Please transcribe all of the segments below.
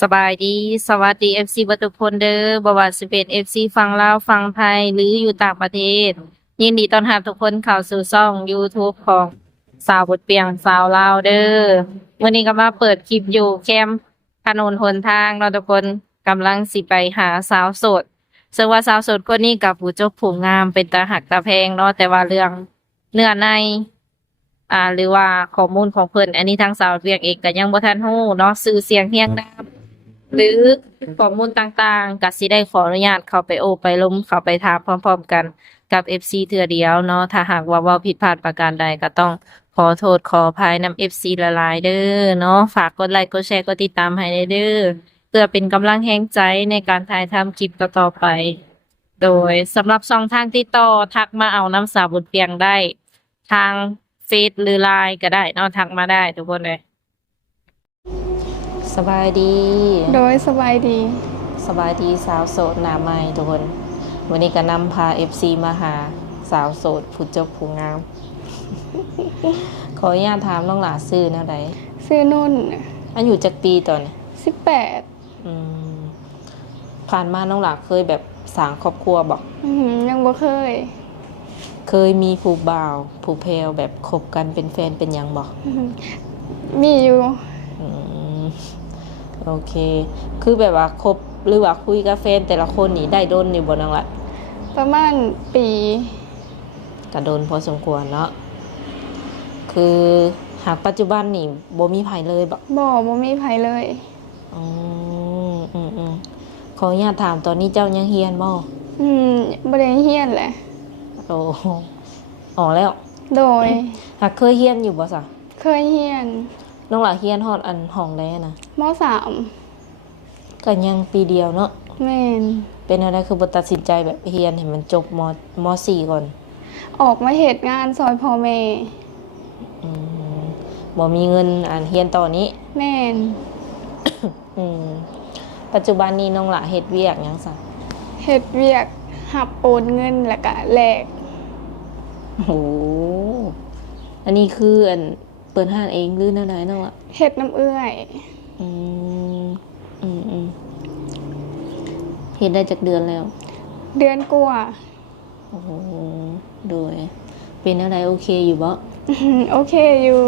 สบายดีสวัสดีเอฟซีบัตุกคนเด้อบ่ว่าสิเป็นเอฟซีฝั่งลาวฝั่งไทยหรืออยู่ต่างประเทศยินดีต้อนรับทุกคนเข้าสู่ช่อง YouTube ของสาวบทเปียงสาวลาวเด้อวันนี้ก็มาเปิดคลิปอยู่แคมป์ถนนหนทางเนาะทุกคนกำลังสิไปหาสาวโสดซึ่งว่าสาวโสดคนนี้กับผู้เจ้าผู้งามเป็นตาหักตาแพงเนาะแต่ว่าเรื่องเนื้อในหรือว่าข้อมูลของเพิ่นอันนี้ทางสาวเวียงเองก็ยังบ่ทันฮู้เนาะชื่อเสียงเรียงนาม หรือข้อมูลต่างๆก็สิได้ขออนุญาตเข้าไปโอ้ไปล้มเข้าไปถามพร้อมๆกันกับ FC เทื่อเดียวเนาะถ้าหากว่าเว้าผิดพลาดประการใดก็ต้องขอโทษขออภัยนำ FC ละลายๆเด้อเนาะฝากกดไลค์กดแชร์กดติดตามให้เด้อเพื่อเป็นกำลังแรงใจในการถ่ายทำคลิปต่อๆไป โดยสำหรับช่องทางติดต่อทักมาเอาน้ำสาวบุญเปียงได้ทางเฟซหรือไลน์ก็ได้เนาะทักมาได้ทุกคนเลยสบายดี โดยสบายดี สบายดีสาวโสดหน้าใหม่ทุกคน วันนี้ก็นำพา FC มาหาสาวโสดผู้เจ้าผู้งาม ขออนุญาตถามน้องหลาซื้อแนวใด ซื้อนุ่นอายุจักปีตอนนี้ 18อืมผ่านมาน้องหลาเคยแบบสร้างครอบครัวบอก ยังบ่เคย เคยมีผู้บ่าวผู้เพลแบบคบกันเป็นแฟนเป็นหยังบอก มีอยู่ อืมโอเค คือแบบว่าคบหรือว่าคุยกับแฟนแต่ละคนนี่ได้โดนนี่บ่น้องละ ประมาณปี ก็โดนพอสมควรเนาะคือหากปัจจุบันนี่บ่มีไผเลยบ่ บ่มีไผเลย อืมขออนุญาตถามตอนนี้เจ้ายังเฮียนบ่ บ่ได้เฮียนแหละ โอ้ออกแล้ว โดย หากเคยเฮียนอยู่บ่ซะ เคยเฮียนน้องหลาเฮียนฮอดอันห้องใดนะ ม ก็ยังปีเดียวเนาะ .3 แม่น เป็นอะไรคือบ่ตัดสินใจแบบเฮียนให้มันจบม .4 ก่อน ออกมาเฮ็ดงานซอยพ่อแม่ อืมบ่มีเงินอ่านเฮียนต่อนนี้ แม่น อืมปัจจุบันนี้น้องหละเฮ็ดเวียกหยังซะ เฮ็ดเวียกหับโอนเงินแล้วก็แลก โอ้โหอันนี้คืออันเปิดห้างเองหรือแนวใดน้องละ เฮ็ดน้ำเอื้อย อืมเฮ็ดได้จักเดือนแล้ว เดือนกว่า โอ้โหโดยเป็นแนวใดโอเคอยู่บ่ โอเคอยู่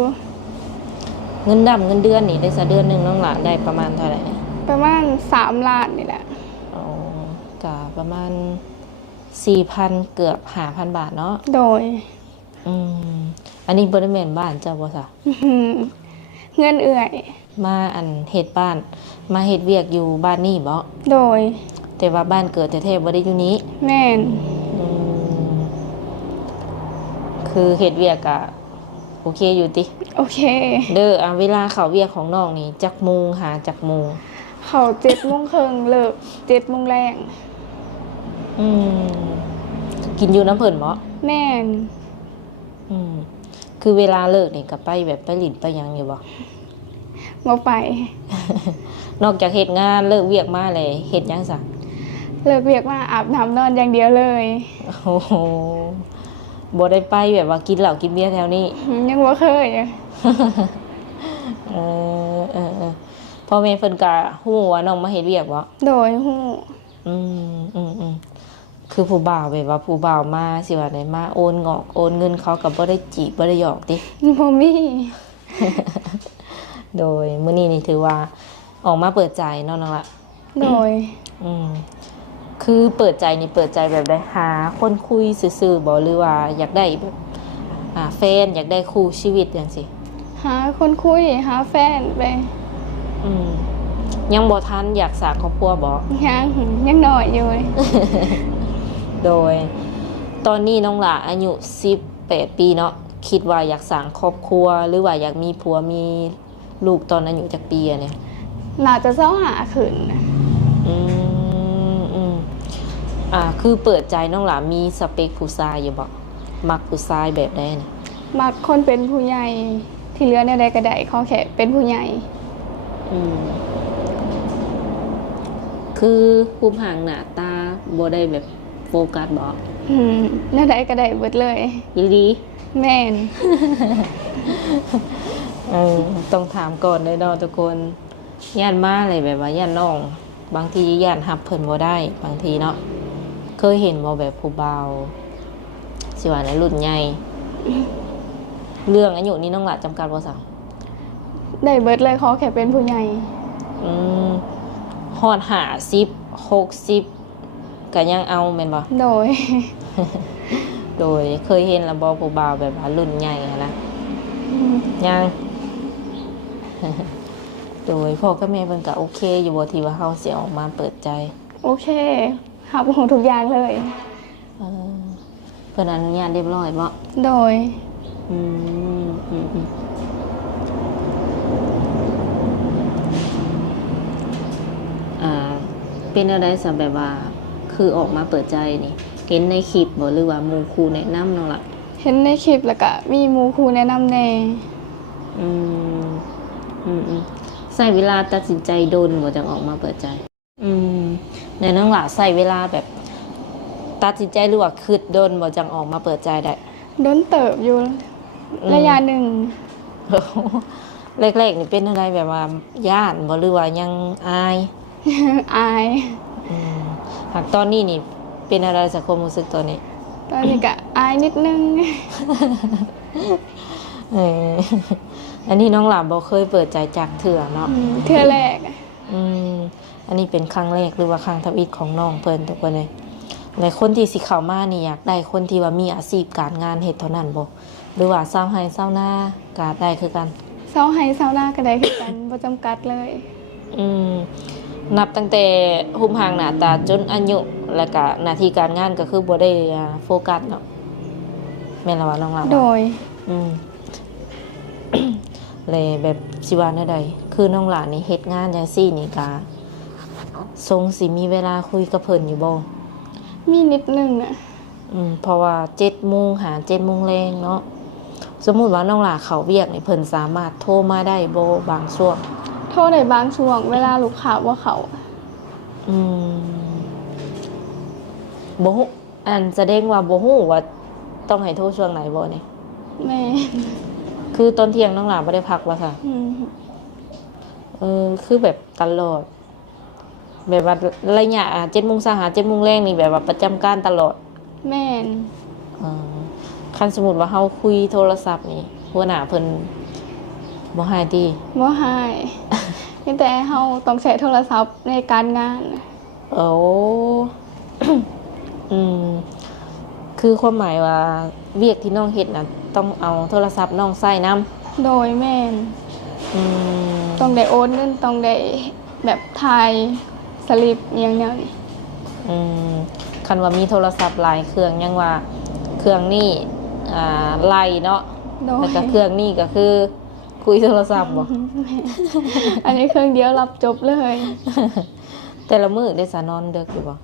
เงินเงินเดือนนี่ได้ซะเดือนหนึงน้องหละได้ประมาณเท่าไหร่ ประมาณ3 ล้านนี่แหละ อ๋อก็ประมาณ 4,000 เกือบ 5,000 บาทเนาะ โดย อืมอันนี้บ่ได้แม่นบ้านเจ้าบ่ซะ เงินเอื่อย มาอันเฮ็ดบ้านมาเฮ็ดเวียกอยู่บ้านนี่บ่ โดย แต่ว่าบ้านเกิดแท้ๆบ่ได้อยู่นี้ แม่น อืมคือเฮ็ดเวียกอะโอเคอยู่ติ โอเค เด้อเวลาเข้าเวียกของน้องนี่จักโมงหาจักโมง เขา7:30เลิก7:00 นแรง อืมกินอยู่น้ำเพิ่นบ่ แม่น อืมคือเวลาเลิกนี่ก็ไปแบบไปหลินไปหยังอยู่บ่ บ่ไป นอกจากเฮ็ดงานเลิกเวียกมาเลยเฮ็ดหยังซะ เลิกเวียกมาอาบน้ำนอนอย่างเดียวเลย โอ้โหบ่ได้ไปแบบว่ากินเหล้ากินเบียร์แถวนี้ ยังบ่เคย เออพ่อแม่เพิ่นก็ฮู้ว่าน้องมาเฮ็ดเวียกบ่ โดยฮู้ อืมคือผู้บ่าวแบบว่าผู้บ่าวมาสิว่าได้มาโอนงอกโอนเงินเขาก็บ่ได้จีบบ่ได้หยอกติ บ่มี โดยมื้อนี้นี่ถือว่าออกมาเปิดใจเนาะน้องละ โดย อืมคือเปิดใจนี่เปิดใจแบบได้หาคนคุยซื่อๆบ่หรือว่าอยากได้แบบแฟนอยากได้คู่ชีวิตจังซี่ หาคนคุยหาแฟนไป อืมยังบ่ทันอยากสร้างครอบครัวบ่ ยังน้อยอยู่ โดยตอนนี้น้องหลาอายุ18 ปีเนาะคิดว่าอยากสร้างครอบครัวหรือว่าอยากมีผัวมีลูกตอนอายุจักปีอะเนี่ย น่าจะเศร้าหาขึ้น อืมคือเปิดใจน้องหลามีสเปคผู้ชายอยู่บ่มักผู้ชายแบบใดน่ะ มักคนเป็นผู้ใหญ่ที่เหลือแนวใดก็ได้ขอแค่เป็นผู้ใหญ่ อืมคือรูปร่างหน้าตาบ่ได้แบบโฟกัสบ่ แนวใดก็ได้เบิดเลย อีหลี แม่น ต้องถามก่อนเลยเนาะทุกคน ย่านมาเลยแบบว่าย่านน้องบางทีย่านรับเพิ่นบ่ได้บางทีเนาะเคยเห็นบ่แบบผู้บ่าวสิว่าในรุ่นใหญ่เรื่องอายุนี้น้องละจำกัดบ่สั่ง ได้เบิดเลยขอแค่เป็นผู้ใหญ่ อืมฮอด50 60ก็ยังเอาแม่นบ่ โดย โดยเคยเห็นแล้วบ่ผู้บ่าวแบบว่ารุ่นใหญ่อะนะยัง โดยพ่อกับแม่เพิ่นก็โอเคอยู่บ่ที่ว่าเฮาสิออกมาเปิดใจ โอเครับของทุกอย่างเลย เออเพิ่นอนุญาตเรียบร้อยบ่ โดย อืมอืมอืมอ่าเป็นอะไรสำแบบว่าคือออกมาเปิดใจนี่เห็นในคลิปบ่หรือว่าหมู่ครูแนะนำเนาะล่ะ เห็นในคลิปแล้วก็มีหมูครูแนะนำแน่ อืมอืมอืมใส่เวลาตัดสินใจโดนบ่จังออกมาเปิดใจ อืมในน้องหล่ะใส่เวลาแบบ ตัดสินใจหรือว่าคิดโดนบ่จังออกมาเปิดใจได้ โดนเติบอยู่ระยะหนึ่ง แรกๆนี่เป็นอะไรแบบว่าย่านบ่หรือว่ายังอาย อาย อืมหากตอนนี้นี่เป็นอะไรสักความรู้สึกตอนนี้ ตอนนี้ก็อายนิดนึง เอออันนี้น้องหลาบ่เคยเปิดใจจากเถื่อเนาะ เทื่อแรก อืมอันนี้เป็นครั้งแรกหรือว่าครั้งทำอิฐของน้องเพิ่นทุกคนเลยในคนที่สิเข้ามานี่อยากได้คนที่ว่ามีอาชีพการงานเฮ็ดเท่านั้นบ่หรือว่าชาวไร่ชาวนาก็ได้คือกัน เศร้าให้เศร้าหน้าก็ได้คือกันบ่จำกัดเลย อืมนับตั้งแต่หุมหางหน้าตาจนอายุแล้วก็หน้าที่การงานก็คือบ่ได้โฟกัสเนาะแม่นแล้วว่าน้องหลา โดย อืม เลยแบบสิว่าแนวใดคือน้องหลานนี่เฮ็ดงานจังซี่นี่กะทรงสิมีเวลาคุยกับเพิ่นอยู่บ่ มีนิดนึงอ่ะ เพราะว่า7:00 นหา7:00 นแรงเนาะสมมุติว่าน้องหลาเข้าเวียกนี่เพิ่นสามารถโทรมาได้บ่บางช่วง โทษในบางช่วงเวลาลูกค้าว่าเขา อืมบ่ฮู้อันแสดงว่าบ่ฮู้ว่าต้องให้โทรช่วงไหนบ่นี่ แม่ คือตอนเที่ยงน้องหลาบ่ได้พักว่าค่ะ คือแบบตลอด แบบว่าระยะ7:00 นหา7:00 นแรงนี่แบบว่าประจำการตลอด แม่น คันสมมุติว่าเฮาคุยโทรศัพท์นี่หัวหน้าเพิ่นบ่ให้ติ บ่ให้ มีแต่เฮาต้องใช้โทรศัพท์ในการงาน โอ้ อืมคือความหมายว่าเวียกที่น้องเฮ็ดน่ะต้องเอาโทรศัพท์น้องใช้นำ โดยแม่น อืม ต้องได้โอนเงินต้องได้แบบถ่ายสลิปอหย่างเนี้ย อืมคันว่ามีโทรศัพท์หลายเครื่องยังว่าเครื่องนี้ไล่เนาะ โด แล้ว ย ก็เครื่องนี้ก็คือคุยโทรศัพท์บ่ อันนี้เครื่องเดียวรับจบเลย แต่ละมื้อได้สานอนดึกอยู่บ่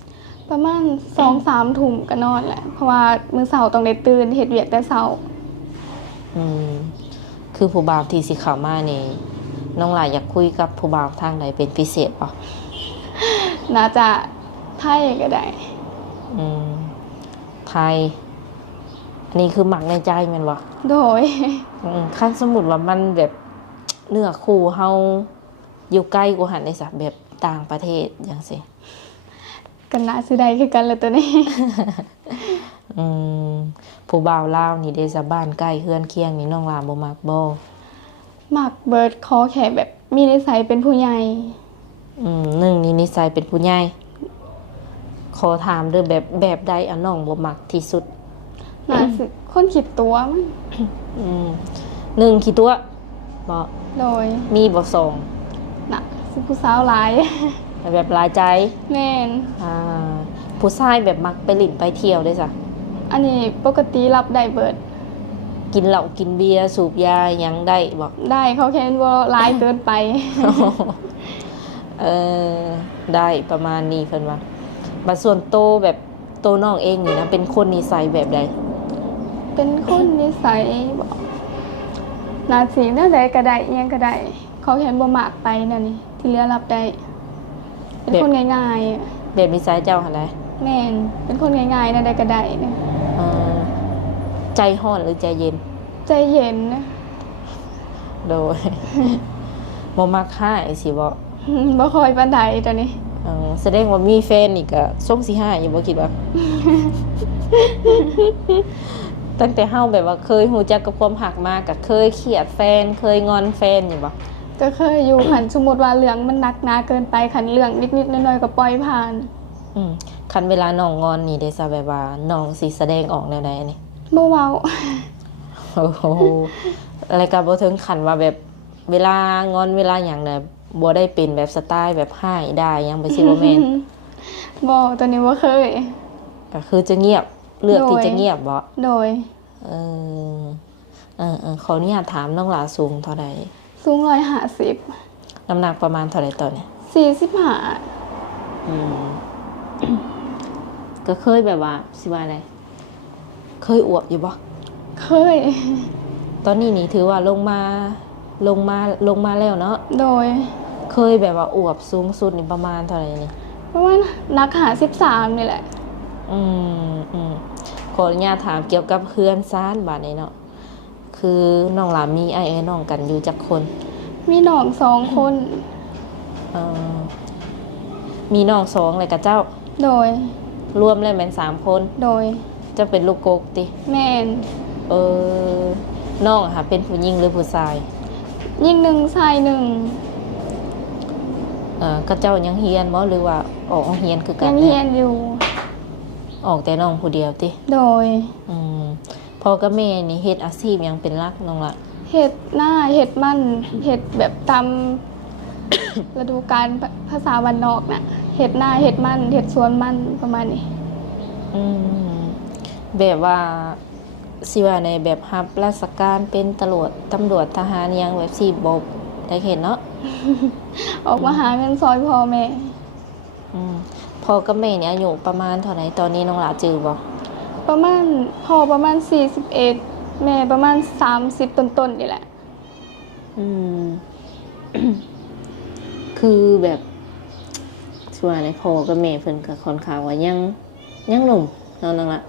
ประมาณ 2-3 ทุ่มก็นอนแหละ เพราะว่ามื้อเช้าต้องได้ตื่นเฮ็ดเวียกแต่เช้า อืมคือผู้บ่าวที่สิเข้ามานี่น้องหลายอยากคุยกับผู้บ่าวทางใดเป็นพิเศษบ่ น่าจะไทยก็ได้ อืมไทยอันนี้คือหมักในใจแม่นบ่ โดย คันสมมุติว่ามันแบบเนื้อคู่เฮาอยู่ใกล้กว่าหันได้ซะแบบต่างประเทศจังซี่ กันน่าสิได้คือกันเลยตัวนี้ อืมผู้บ่าวลาวนี่ได้ซะบ้านใกล้เฮือนเคียงนี่น้องหลาบ่มักบ่ มักเบิร์ดคอแค่แบบมีนิสัยเป็นผู้ใหญ่ หนึ่งนี่นิสัยเป็นผู้ใหญ่ขอถามเด้อแบบใดอันน้องบ่มักที่สุด น่าสิคนคิดตัวมั้ง หนึ่งขี้ตัวบ่ โดย มีบ่สอง น่ะสิผู้สาวหลาย แบบหลายใจ แม่น ผู้ชายแบบมักไปหลินไปเที่ยวด้วยจ้ะ อันนี้ปกติรับได้เบิด กินเหล้ากินเบียร์สูบยาหยังได้บ่ ได้เขาแค่บ่หลายเกินไป เออได้ประมาณนี้เพิ่นว่าบัดส่วนโตแบบโตน้องเองนี่นะเป็นคนนิสัยแบบใด เป็นคนนิสัยบ่น่าสิแนวใดก็ได้อิหยังก็ได้เขาแค่บ่มากไปนั่นนี่ที่เหลือรับได้ เป็นคนง่ายๆอะ แบบนิสัยเจ้าหั่นแหละ แม่นเป็นคนง่ายๆแนวใดก็ได้นะ เออใจร้อนหรือใจเย็น ใจเย็นนะ โดย บ่มักหายสิบ่ บ่ค่อยปานใดตอนนี้ แสดงว่ามีแฟนนี่ก็ส่งสิหายอยู่บ่คิดว่า ตั้งแต่เฮาแบบว่าเคยรู้จักกับความหักมาก็เคยเครียดแฟนเคยงอนแฟนอยู่บ่ ก็เคยอยู่คันสมมุติว่าเรื่องมันหนักหนาเกินไปคันเรื่องนิดๆน้อยๆก็ปล่อยผ่าน คันเวลาน้องงอนนี่ได้ซะแบบว่าน้องสิแสดงออกแนวใดนี่ บ่เว้า โอ้โหอะไรก็บ่ถึงขันว่าแบบเวลางอนเวลาหยังเนี่ยบ่ได้เป็นแบบสไตล์แบบให้ได้หยังไปสิบ่แม่น บ่ตัวนี้บ่เคย ก็คือจะเงียบเลือกที่ โดย จะเงียบบ่ โดย เอขออนุญาตถามน้องหลาสูงเท่าใด สูง150 น้ำหนักประมาณเท่าใดตอนนี้ 45 อืม ก็เคยแบบว่าสิว่าไดเคยอวบอยู่บ่ เคย ตอนนี้นี่ถือว่าลงมาแล้วเนาะ โดย เคยแบบว่าอวบสูงสุดนี่ประมาณเท่าไหร่นี่ เพราะว่านัก53นี่แหละ ขออนุญาตถามเกี่ยวกับเพื่อนซ่านบาดนี้เนาะคือน้องหลามีไอ้น้องกันอยู่จักคน มีน้อง2 คน เออมีน้อง2เลยกับเจ้า โดย รวมเลยแม่น3 คน โดย จะเป็นลูกกกติ แม่น เออน้องอะค่ะเป็นผู้หญิงหรือผู้ชาย ยิ่งหนึ่งชายหนึ่ง ก็เจ้ายังเฮียนบ่หรือว่าออกเฮียนคือกั ยั น งเรียนอยู่ ออกแต่น้องผู้เดียวติ โดย พ่อกับแม่นี่เฮ็ดอาชีพหยังเป็นหลักน้องละ เห็ดหน้าเห็ดมันเห็ดแบบตาม ฤดูกาลภาษาวันนอกน่ะเห็ดหน้าเห็ดมันเห็ดสวนมันประมาณนี้ แบบว่าสิว่าในแบบรับราชการเป็นตำรวจทหารหยังแบบสิบ่ได้เห็นเนาะ ออกมาหาเงินซอยพ่อแม่ พ่อกับแม่เนี่ยอายุประมาณเท่าไหร่ตอนนี้น้องหลาจือบ่ ประมาณพ่อประมาณ41แม่ประมาณ30ต้นๆนี่แหละ คือแบบส่วนในพ่อกับแม่เพิ่นก็ค่อนข้างว่ายังหนุ่มเนาะน้องละ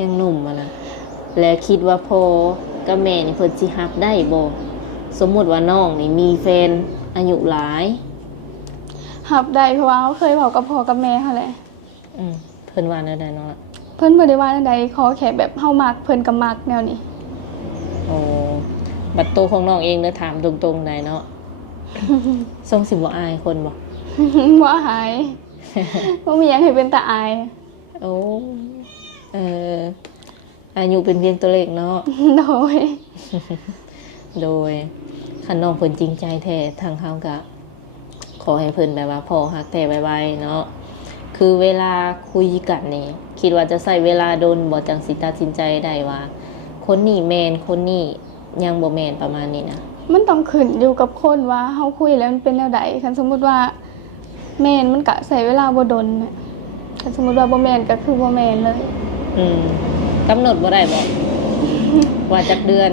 ยังหนุ่มอะนะและคิดว่าพ่อกับแม่นี่เพิ่นสิรับได้บ่สมมุติว่าน้องนี่มีแฟนอายุหลาย หับได้เพราะว่าเขาเคยบอกกับพ่อกับแม่เขาแหละ เพิ่นว่าแนวใดน้องละ เพิ่นบ่ได้ว่าจังใดขอแค่แบบเฮามักเพิ่นก็มักแนวนี้ โอ้บัดโตของน้องเองเด้อถามตรงๆได้เนาะ ทรงสิบ่อายคนบ่ บ่หาย บ่มีหยังให้เป็นตาอาย โอ้เอออายุเป็นเพียงตัวเลขเนาะ โดย โดยคันน้องเพิ่นจริงใจแท้ทางเฮาก็ขอให้เพิ่นแบบว่าพอฮักแท้ไวๆเนาะคือเวลาคุยกันนี่คิดว่าจะใช้เวลาโดนบ่จังสิตัดสินใจได้ว่า คนนี้แม่นคนนี้ยังบ่แม่นประมาณนี้นะ มันต้องขึ้นอยู่กับคนว่าเฮาคุยแล้วมันเป็นแนวใดคันสมมุติว่าแม่นมันก็ใช้เวลาบ่ดนน่ะคันสมมุติว่าบ่แม่นก็คือบ่แม่นเลย กำหนดบ่ได้บ่ ว่าจักเดือน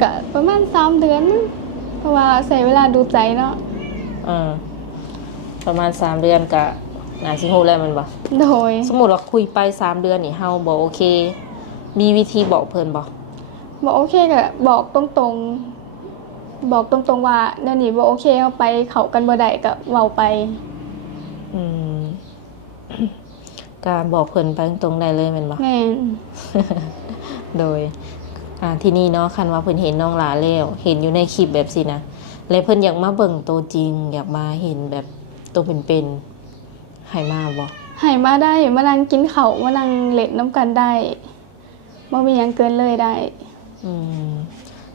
ก็ประมาณ3 เดือนมั้งเพราะว่าใช้เวลาดูใจเนาะ ประมาณ3 เดือนก็น่าสิฮู้แล้วแมันบ่ โดย สมมุติว่าคุยไป3 เดือนนี่เฮาบ่โอเค มีวิธีบอกเพิ่นบ่ บ่โอเคก็บอกตรงๆบอกตรงๆว่าแนวนี้บ่โอเคเฮาไปเข้ากันบ่ได้ก็เว้าไป อืม การบอกเพิ่นไปตรงๆได้เลยแม่นบ่ แม่น โดยที่นี่เนาะคันว่าเพิ่นเห็นน้องหลาแล้วเห็นอยู่ในคลิปแบบสินะแล้วเพิ่นอยากมาเบิ่งตัวจริง อยากมาเห็นแบบตัวเป็นๆให้มาบ่ ให้มาได้มานั่งกินข้าวมานั่งเล่นน้ำกันได้บ่มีหยังเกินเลยได้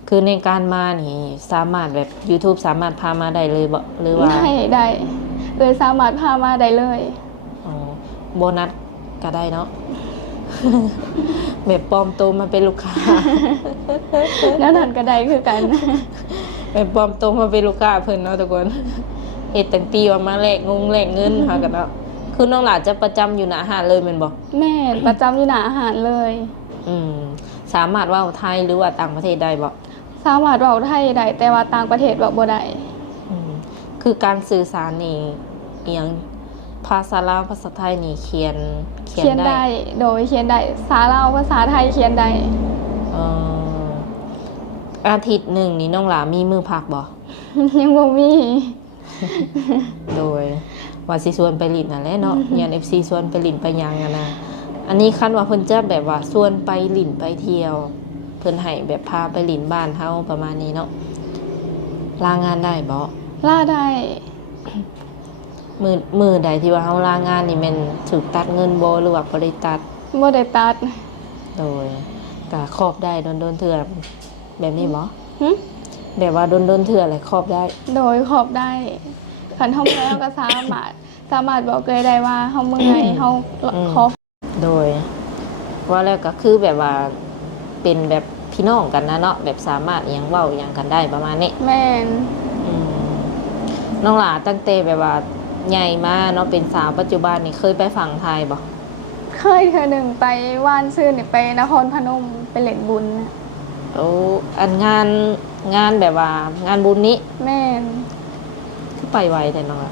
คือในการมานี่สามารถแบบ YouTube สามารถพามาได้เลยบ่หรือว่า ได้เลยสามารถพามาได้เลย อ๋อโบนัสก็ได้เนาะ แบบปลอมตัวมาเป็นลูกค้า แล้วนั่นก็ได้คือกัน แบบปลอมตัวมาเป็นลูกค้าเพิ่นเนาะทุกคน เฮ็ดตั้งตีว่ามาแลกเงินหากันเนาะคือน้องหลานจะประจำอยู่หน้าห้านเลยแม่นบ่ แม่นประจำอยู่หน้าอาหารเลย สามารถเว้าไทยหรือว่าต่างประเทศได้บ่ สามารถเว้าไทยได้แต่ว่าต่างประเทศเว้าบ่ได้ คือการสื่อสารนี่อีหยังภาษาลาวภาษาไทยนี่เขียน เขียนได้โดยเขียนได้ภาษาลาวภาษาไทยเขียนได้ อาทิตย์หนึ่งนี่น้องหลามีมือพักบ่ ยังบ่มี โดยว่าสิชวนไปลินนั่นแหละเนาะยัน FC ชวนไปลินไปหยังอะนะอันนี้คันว่าเพิ่นจะแบบว่าชวนไปลินไปเที่ยว เพิ่นให้แบบพาไปลินบ้านเฮาประมาณนี้เนาะลางานได้บ่ ล่าได้ มือใดที่ว่าเฮาลางานนี่แม่นถูกตัดเงินบ่หรือว่าบ่ได้ตัด บ่ได้ตัด โดยก็ครอบได้โดนๆเทื่อแบบนี้บ่ หึ แบบว่าโดนๆเทื่ออะไรครอบได้ โดยขอบได้คันเฮาเมื่อยเฮาก็สามารถบอกเกยได้ว่าเฮาเมื่อยเฮาขอ โดยว่าแล้วก็คือแบบว่าเป็นแบบพี่น้องกันนะเนาะแบบสามารถอิหยังเว้าอิหยังกันได้ประมาณนี้ แม่น อืมน้องหลาตั้งแต่แบบว่าใหญ่มาเนาะเป็นสาวปัจจุบันนี่เคยไปฝั่งไทยบ่ เคยเทื่อหนึงไปว่านซื่อนี่ไปนครพนมไปเล่นบุญน่ะ โอ้อันงานแบบว่างานบุญนี้ แม่น คือไปไวแต่น้องหลา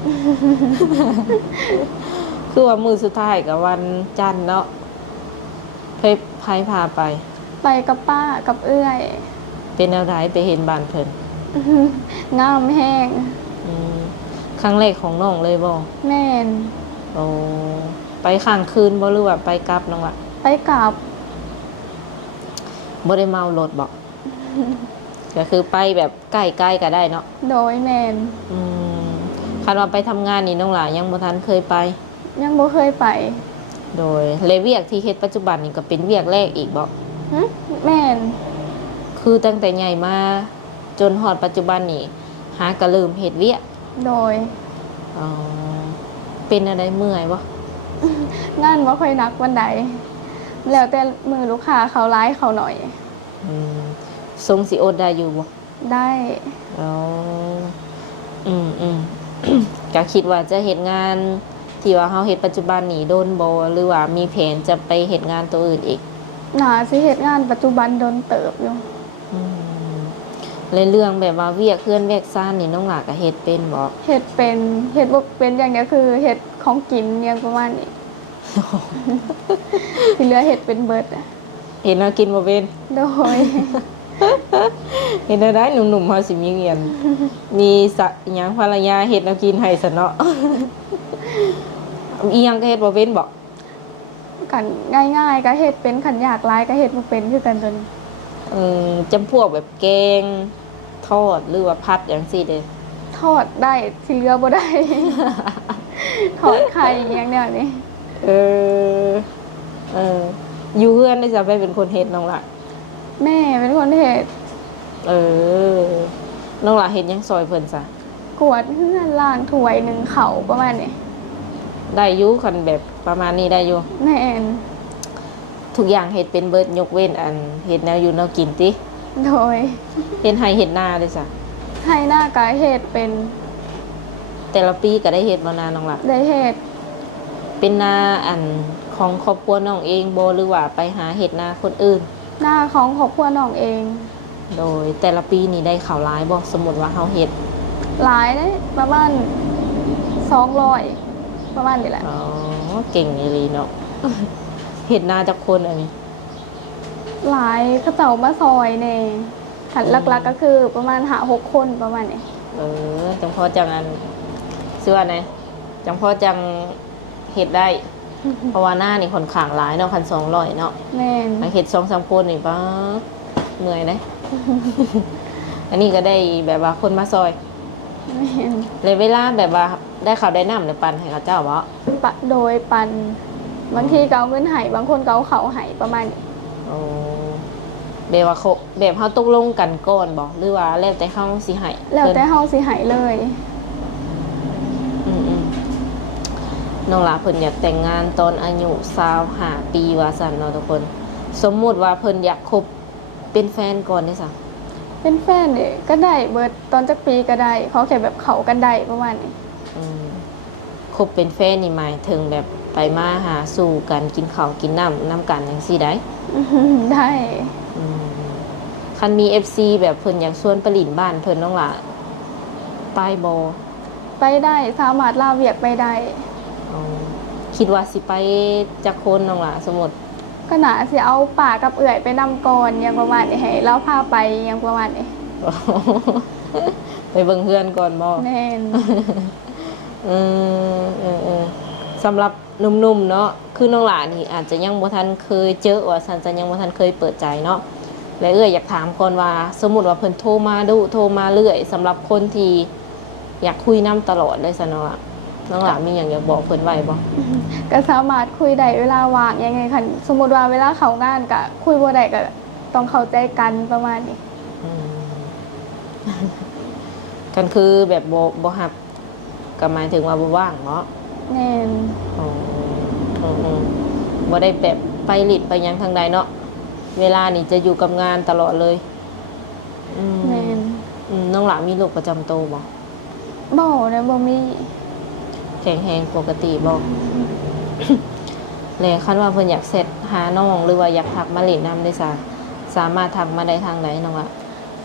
คือว่ามือสุดท้ายกับวันจันทร์เนาะไพพาไป ไปกับป้ากับเอื้อย เป็นแนวไหนไปเห็นบ้านเพิ่น งามแห้ง อืมครั้งแรกของน้องเลยบ่ แม่น โอ้ไปข้างคืนบ่หรือว่าไปกลับน้องละ ไปกับ บ่ได้เมารถบ่ ก็คือไปแบบใกล้ๆก็ได้เนาะ โดยแม่น อืมคันว่าไปทำงานนี่น้องหลายังบ่ทันเคยไป ยังบ่เคยไป โดยเลเวียกที่เฮ็ดปัจจุบันนี่ก็เป็นเวียกแรกอีกบ่ หึแม่น คือตั้งแต่ใหญ่มาจนฮอดปัจจุบันนี่หากะลืมเฮ็ดเวียก โดย อ๋อเป็นอะไรเมื่อยบ่ งานบ่ค่อยหนักวันใดแล้วแต่มือลูกค้าเขาร้ายเขาหน่อย อืมทรงสิอดได้อยู่บ่ ได้ อ๋อก็คิดว่าจะเฮ็ดงานที่ว่าเฮาเฮ็ดปัจจุบันนี่โดนบ่หรือว่ามีแผนจะไปเฮ็ดงานตัวอื่นอีก หนาสิเฮ็ดงานปัจจุบันโดนเติบอยู่ อืมเลยเรื่องแบบว่าเวียกเพื่อนเวียกซ่านนี่น้องหลาก็เฮ็ดเป็นบ่ เฮ็ดเป็นเฮ็ดบ่เป็นอย่างเดียวคือเฮ็ดของกินอย่างประมาณนี้ ที่เหลือเฮ็ดเป็นเบิดอะ เห็นแล้วกินบ่เป็น โดย เห็นได้หนุ่มๆเฮาสิมีเงินมีสะอิหยังภรรยาเฮ็ดแนวกินให้ซะเนาะ อีหยังก็เฮ็ดบ่เป็นบ่ กันง่ายๆก็เฮ็ดเป็นขันยากหลายก็เฮ็ดบ่เป็นคือกันตัวนี้ จำพวกแบบแกงทอดหรือว่าผัดจังซี่เด้ ทอดได้ที่เหลือบ่ได้ ทอดไข่อหย่างแนวนี้ เออเอออยู่เพื่อนได้จะไปเป็นคนเฮ็ดน้องละ แม่เป็นคนเฮ็ด เออน้องละเฮ็ดหยังซอยเพิ่นซะ กวาดเฮือนล้างถ้วยหนึ่งเขาประมาณนี้ ได้อยู่คันแบบประมาณนี้ได้อยู่ แม่น ทุกอย่างเฮ็ดเป็นเบิดยกเว้นอันเฮ็ดแนวอยู่แนวกินติ โดย เฮ็ดให้เฮ็ดหน้าเด้ซะ ให้หน้ากายเฮ็ดเป็น แต่ละปีก็ได้เฮ็ดบ่นาน้องละ ได้เฮ็ด เป็นหน้าอันของครอบครัวน้องเองบ่หรือว่าไปหาเฮ็ดหน้าคนอื่น หน้าของครอบครัวน้องเอง โดยแต่ละปีนี่ได้ข่าวร้ายบ่สมมุติว่าเฮาเฮ็ด หลายได้ประมาณ200ประมาณนี้แหละ อ๋อเก่งอีหลีเนาะ เฮ็ดหน้าจักคนอันนี้ หลายเขาเจ้ามาซอยแน่ขันหลักๆก็คือประมาณ5-6คนประมาณนี้ จังพอจังอันชื่อว่าไงจังพอจังเฮ็ดได้ เพราะว่าหน้านี่ค่อนข้างหลายเนาะ1,200เนาะ แม่น มาเฮ็ด2-3คนนี่ป๊าดเมื่อยเด้ อันนี้ก็ได้แบบว่าคนมาซอย แม่น เลยเวลาแบบว่าได้ข้าวได้น้ำได้ปันให้เขาเจ้าบ่ โดยปันบางทีก็เอาเงินให้บางคนก็เอาเขาให้ประมาณนี้ โอ้แบบว่าเขาแบบเฮาตกลงกันก่อนบ่หรือว่าแล้วแต่เฮาสิให้ แล้วแต่เฮาสิให้เลย อืมๆน้องหลาเพิ่นอยากแต่งงานตอนอายุ25ปีว่าซั่นเนาะทุกคน สมมุติว่าเพิ่นอยากคบเป็นแฟนก่อนได้ซะ เป็นแฟนเนี่ยก็ได้เบิดตอนจักปีก็ได้เขาแค่แบบเขากันได้ประมาณนี้ อืมคบเป็นแฟนนี่หมายถึงแบบไปมาหาสู่กันกินข้าวกินน้ำกันจังซี่ได้ ได้ อืมคันมี FC แบบเพิ่นอยากชวนไปหลินบ้านเพิ่นน้องหล่ะไปบ่ ไปได้สามารถลาเวียกไปได้ อ๋อคิดว่าสิไปจักคนน้องหล่ะสมมุติ ก็น่าสิเอาป่ากับเอื่อยไปนำก่อนอย่างประมาณนี้ให้เราพาไปอย่างประมาณนี้ ไป ไปเบิ่งเพื่อนก่อนบ่ แน่น อืสำหรับหนุ่มๆเนาะคือน้องหลานนี่อาจจะยังบ่ทันเคยเจอว่าสันจะยังบ่ทันเคยเปิดใจเนาะและอยากถามก่อนว่าสมมุติว่าเพิ่นโทรมาโทรมาเรื่อยสำหรับคนที่อยากคุยนํตลอดเลยซะเนาะน้องหลานมีหยังอยากบอกเพิ่นไว้บ่ ก็สามารถคุยได้เวลาว่างยังไงคันสมมุติว่าเวลาเข้างานก็คุยบ่ได้ก็ต้องเข้าใจกันประมาณนี้ อืม กันคือแบบบ่ฮับก็หมายถึงว่าบ่ว่างเนาะ แน่น อ๋อบ่ได้แบบไปหลิดไปหยังทางใดเนาะเวลานี่จะอยู่กับงานตลอดเลยอืม แน่น น้องหลานมีโรคประจำตัวบ่ บ่นะบ่มี แข็งแรงปกติบ่ แล้วคันว่าเพิ่นอยากเสร็จหาน้องหรือว่าอยากทักมาเล่นน้ำได้ซะสามารถทักมาได้ทางไหนน้องอะ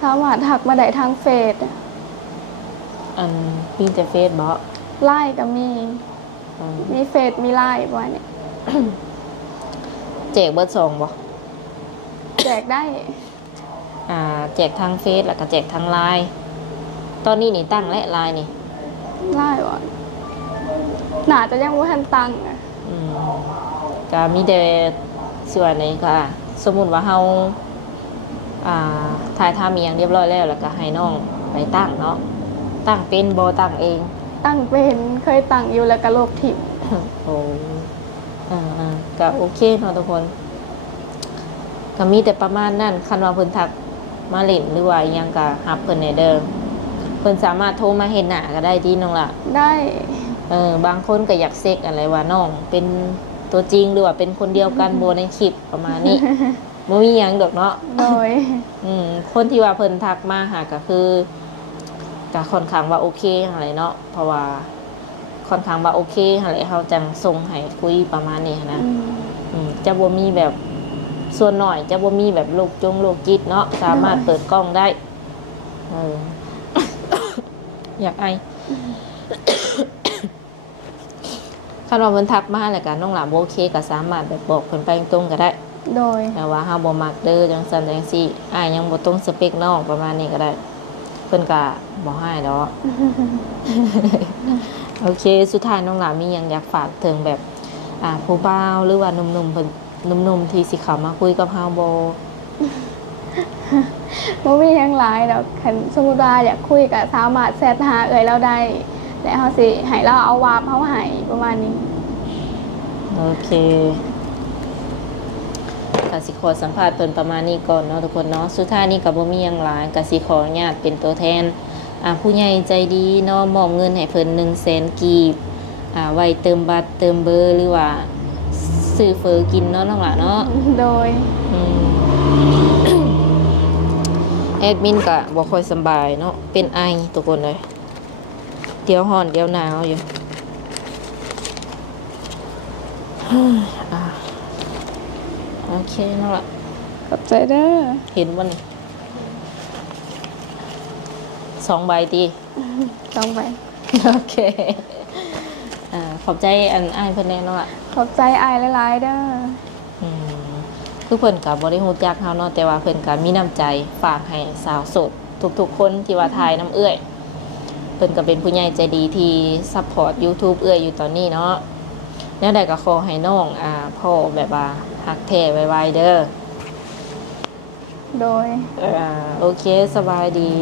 สามารถทักมาได้ทางเฟซ อันมีแต่เฟซบ่ ไลน์ก็มี อืม มีเฟซมีไลน์ว่าเนี่ย แจกเบิดซองบ่ แจกได้ แจกทางเฟซแล้วก็แจกทางไลน์ตอนนี้นี่ตั้งและไลน์นี่ ไลน์ว่าน่าจะยังบ่ทันตังอะ อืมก็มีแต่ส่วนนี้ก็สมมุติว่าเฮาถ่ายทำอหย่างเรียบร้อยแล้วก็ให้น้องไปตั้งเนาะตั้งเป็นบ่ตั้งเอง ตั้งเป็นเคยตั้งอยู่แล้วก็ลบทิ้ง โอ้ก็โอเคเนาะทุกคนก็มีแต่ประมาณนั้นคันว่าเพิ่นทักมาเล่นหรือว่าอิหยังก็รับเพิ่นในเด้อเพิ่นสามารถโทรมาเห็นหน้าก็ได้ที่น้องล่ะ ได้ บางคนก็อยากเซ็กอะไรว่าน้องเป็นตัวจริงหรือว่าเป็นคนเดียวกันโบในคลิปประมาณนี้ บ่มีหยังดอกเนาะ โดย คนที่ว่าเพิ่นทักมาหาก็คือก็ค่อนข้างว่าโอเคอะไรเนาะเพราะว่าค่อนข้างว่าโอเคอะไรเฮาจังส่งให้คุยประมาณนี้นะจะบ่มีแบบส่วนหน่อยจะบ่มีแบบโรคจิตเนาะสามารถเปิดกล้องได้เออ อยากไอ คันว่าเพิ่นทักมาแล้วก็น้องหลานบ่โอเคก็สามารถแบบบอกเพิ่นไปตรงๆก็ได้ โดย แต่ว่าเฮาบ่มักเด้อจังซั่นจังซี่อ้ายยังบ่ตรงสเปคน้องประมาณนี้ก็ได้ เพิ่นก็บ่ให้ดอก โอเค สุดท้ายน้องหลานมีหยังอยากฝากถึงแบบผู้บ่าวหรือว่าหนุ่มๆเพิ่นหนุ่มๆที่สิเข้ามาคุยกับเฮาบ่ บ่มีหยังหลายดอกคันสมมุติว่าอยากคุยก็สามารถแชทหาเอ่ยเราได้แล้วเฮาสิให้เราเอาวาร์ปเฮาให้ประมาณนี้ โอเคก็สิขอสัมภาษณ์เพิ่นประมาณนี้ก่อนเนาะทุกคนเนาะสุดท้ายนี้ก็บ่มีหยังหลายก็สิขออนุญาตเป็นตัวแทนผู้ใหญ่ใจดีเนาะมอบเงินให้เพิ่น100,000 กีบไว้เติมบัตรเติมเบอร์หรือว่าซื้อเฟอกินเนาะน้องหล่ะเนาะ โดย แอดมินก็บ่ค่อยสำบายเนาะเป็นไอทุกคนเลยเดี๋ยวร้อนเดี๋ยวหนาวอยู่ โอเคน้องละ ขอบใจเด้อ เห็นบ่นี่2 ใบตี ต้องไป โอเคขอบใจอันอ้ายเพิ่นแน่น้องละ ขอบใจอายหลายๆเด้อ คือเพิ่นก็บ่ได้ฮู้จักเฮาเนาะแต่ว่าเพิ่นก็มีน้ำใจฝากให้สาวโสดทุกๆคนที่ว่าทายน้ำเอื้อยเพิ่นก็เป็นผู้ใหญ่ใจดีที่ซัพพอร์ต YouTube เอื้อยอยู่ตอนนี้เนาะแนวใดก็ขอให้น้องพ่อแบบว่าฮักแท้ไวๆเด้อ โดย โอเคสบายดี